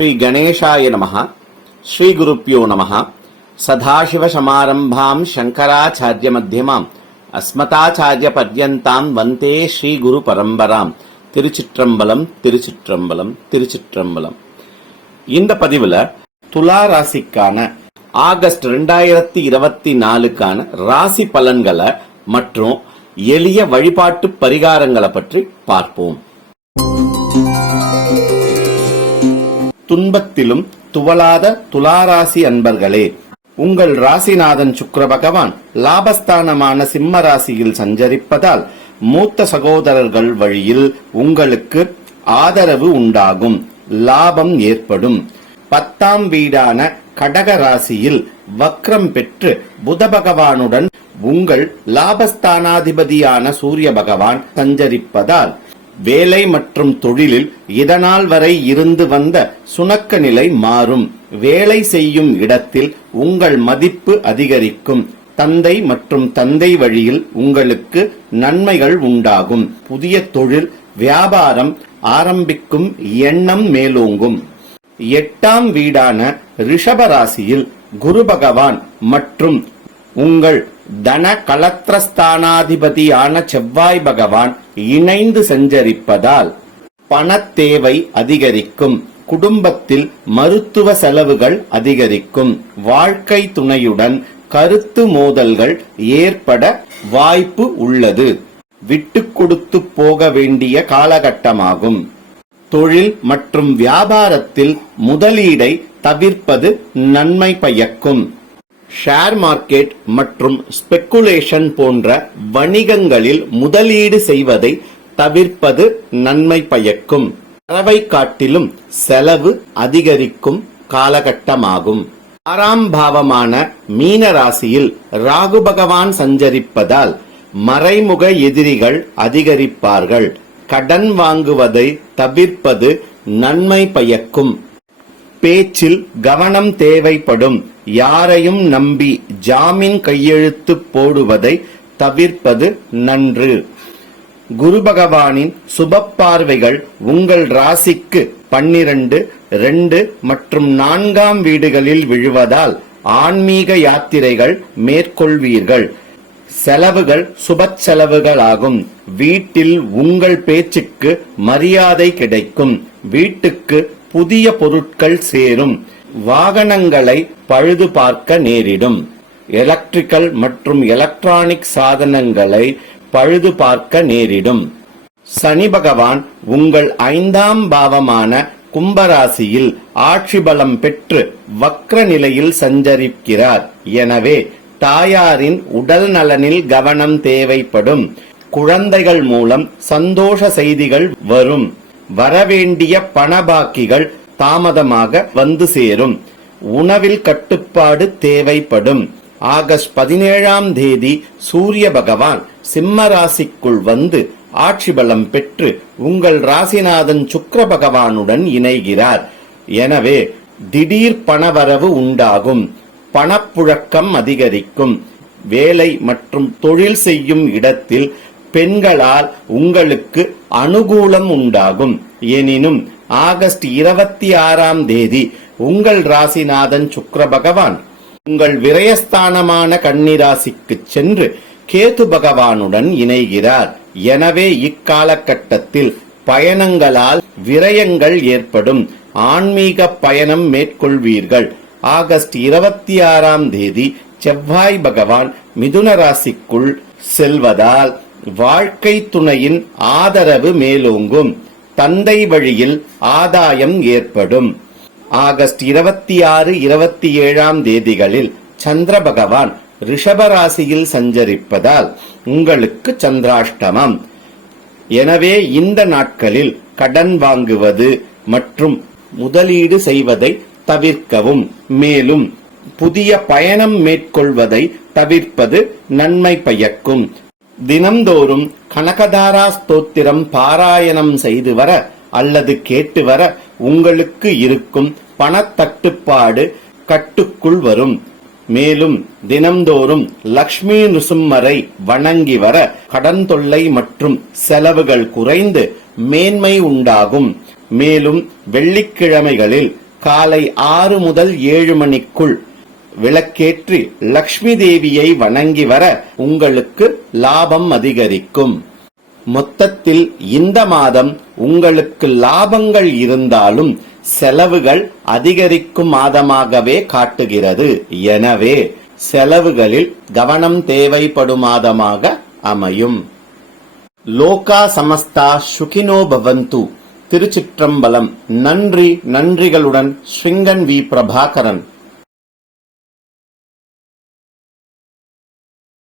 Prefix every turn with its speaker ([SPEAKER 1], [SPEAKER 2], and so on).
[SPEAKER 1] ஸ்ரீ கணேஷாய நமः ஸ்ரீகுருப்பியோ நமः சதாசிவசமாரம்பாம் சங்கராச்சாரியமத்தியமாம் அஸ்மதாச்சாரியபர்யந்தாம் வந்தே ஸ்ரீகுரு பரம்பராம் திருச்சிற்றம்பலம் திருச்சிற்றம்பலம் திருச்சிற்றம்பலம். இந்த பதிவுல துலா ராசிக்கான ஆகஸ்ட் ரெண்டாயிரத்தி இருபத்தி நாலுக்கான ராசி பலன்களை மற்றும் எளிய வழிபாட்டு பரிகாரங்களை பற்றி பார்ப்போம். துன்பத்திலும் துவளாத துளாராசி அன்பர்களே உங்கள் ராசிநாதன் சுக்கர பகவான் லாபஸ்தானமான சிம்ம ராசியில் சஞ்சரிப்பதால் மூத்த சகோதரர்கள் வழியில் உங்களுக்கு ஆதரவு உண்டாகும் லாபம் ஏற்படும். பத்தாம் வீடான கடக ராசியில் வக்ரம் பெற்று புத பகவானுடன் உங்கள் லாபஸ்தானாதிபதியான சூரிய பகவான் சஞ்சரிப்பதால் வேலை மற்றும் தொழிலில் இதனால் வரை இருந்து வந்த சுணக்க நிலை மாறும். வேலை செய்யும் இடத்தில் உங்கள் மதிப்பு அதிகரிக்கும். தந்தை மற்றும் தந்தை வழியில் உங்களுக்கு நன்மைகள் உண்டாகும். புதிய தொழில் வியாபாரம் ஆரம்பிக்கும் எண்ணம் மேலோங்கும். எட்டாம் வீடான ரிஷபராசியில் குரு பகவான் மற்றும் உங்கள் தன கலத்திரஸ்தானாதிபதியான செவ்வாய் பகவான் இணைந்து சஞ்சரிப்பதால் பணத்தேவை அதிகரிக்கும். குடும்பத்தில் மருத்துவ செலவுகள் அதிகரிக்கும். வாழ்க்கை துணையுடன் கருத்து மோதல்கள் ஏற்பட வாய்ப்பு உள்ளது. விட்டு கொடுத்து போக வேண்டிய காலகட்டமாகும். தொழில் மற்றும் வியாபாரத்தில் முதலீடை தவிர்ப்பது நன்மை பயக்கும். ஷேர் மார்க்கெட் மற்றும் ஸ்பெக்குலேஷன் போன்ற வணிகங்களில் முதலீடு செய்வதை தவிர்ப்பது நன்மை பயக்கும். செலவை காட்டிலும் செலவு அதிகரிக்கும் காலகட்டமாகும். ஆறாம் பாவமான மீன ராசியில் ராகு பகவான் சஞ்சரிப்பதால் மறைமுக எதிரிகள் அதிகரிப்பார்கள். கடன் வாங்குவதை தவிர்ப்பது நன்மை பயக்கும். பேச்சில் கவனம் தேவைப்படும். யாரையும் நம்பி ஜாமீன் கையெழுத்து போடுவதை தவிர்ப்பது நன்று. குரு பகவானின் சுப பார்வைகள் உங்கள் ராசிக்கு பன்னிரண்டு ரெண்டு மற்றும் நான்காம் வீடுகளில் விழுவதால் ஆன்மீக யாத்திரைகள் மேற்கொள்வீர்கள். செலவுகள் சுப செலவுகளாகும். வீட்டில் உங்கள் பேச்சுக்கு மரியாதை கிடைக்கும். வீட்டுக்கு புதிய பொருட்கள் சேரும். வாகனங்களை பழுது பார்க்க நேரிடும். எலக்ட்ரிக்கல் மற்றும் எலக்ட்ரானிக் சாதனங்களை பழுது பார்க்க நேரிடும். சனி பகவான் உங்கள் ஐந்தாம் பாவமான கும்பராசியில் ஆட்சி பலம் பெற்று வக்ர நிலையில் சஞ்சரிக்கிறார். எனவே தாயாரின் உடல் நலனில் கவனம் தேவைப்படும். குழந்தைகள் மூலம் சந்தோஷ செய்திகள் வரும். வரவேண்டிய பணபாக்கிகள் தாமதமாக வந்து சேரும். உணவில் கட்டுப்பாடு தேவைப்படும். ஆகஸ்ட் பதினேழாம் தேதி சூரிய பகவான் சிம்ம ராசிக்குள் வந்து ஆட்சி பலம் பெற்று உங்கள் ராசிநாதன் சுக்கர பகவானுடன் இணைகிறார். எனவே திடீர் பணவரவு உண்டாகும். பணப்புழக்கம் அதிகரிக்கும். வேலை மற்றும் தொழில் செய்யும் இடத்தில் பெண்களால் உங்களுக்கு அனுகூலம் உண்டாகும். எனினும் ஆகஸ்ட் இருபத்தி ஆறாம் தேதி உங்கள் ராசிநாதன் சுக்ர பகவான். உங்கள் விரயஸ்தானமான கன்னிராசிக்கு சென்று கேது பகவானுடன் இணைகிறார். எனவே இக்காலகட்டத்தில் பயணங்களால் விரயங்கள் ஏற்படும். ஆன்மீக பயணம் மேற்கொள்வீர்கள். ஆகஸ்ட் இருபத்தி ஆறாம் தேதி செவ்வாய் பகவான் மிதுன ராசிக்குள் செல்வதால் வாழ்க்கை துணையின் ஆதரவு மேலோங்கும். தந்தை வழியில் ஆதாயம் ஏற்படும். ஆகஸ்ட் இருபத்தி ஆறு இருபத்தி ஏழாம் தேதிகளில் சந்திர பகவான் ரிஷபராசியில் சஞ்சரிப்பதால் உங்களுக்கு சந்திராஷ்டமம். எனவே இந்த நாட்களில் கடன் வாங்குவது மற்றும் முதலீடு செய்வதை தவிர்க்கவும். மேலும் புதிய பயணம் மேற்கொள்வதை தவிர்ப்பது நன்மை பயக்கும். தினம்தோறும் கனகதாரா ஸ்தோத்திரம் பாராயணம் செய்து வர அல்லது கேட்டு வர உங்களுக்கு இருக்கும் பணத்தட்டுப்பாடு கட்டுக்குள் வரும். மேலும் தினம்தோறும் லக்ஷ்மி நுசும்மரை வணங்கி வர கடன் தொல்லை மற்றும் செலவுகள் குறைந்து மேன்மை உண்டாகும். மேலும் வெள்ளிக்கிழமைகளில் காலை ஆறு முதல் ஏழு மணிக்குள் விளக்கேற்றி லக்ஷ்மி தேவியை வணங்கி வர உங்களுக்கு லாபம் அதிகரிக்கும். மொத்தத்தில் இந்த மாதம் உங்களுக்கு லாபங்கள் இருந்தாலும் செலவுகள் அதிகரிக்கும் மாதமாகவே காட்டுகிறது. எனவே செலவுகளில் கவனம் தேவைப்படும் மாதமாக அமையும். லோகா சமஸ்தா சுகினோ பவந்து. திருச்சிற்றம்பலம். நன்றி நன்றிகளுடன் ஸ்ரீங்கன் வி பிரபாகரன்.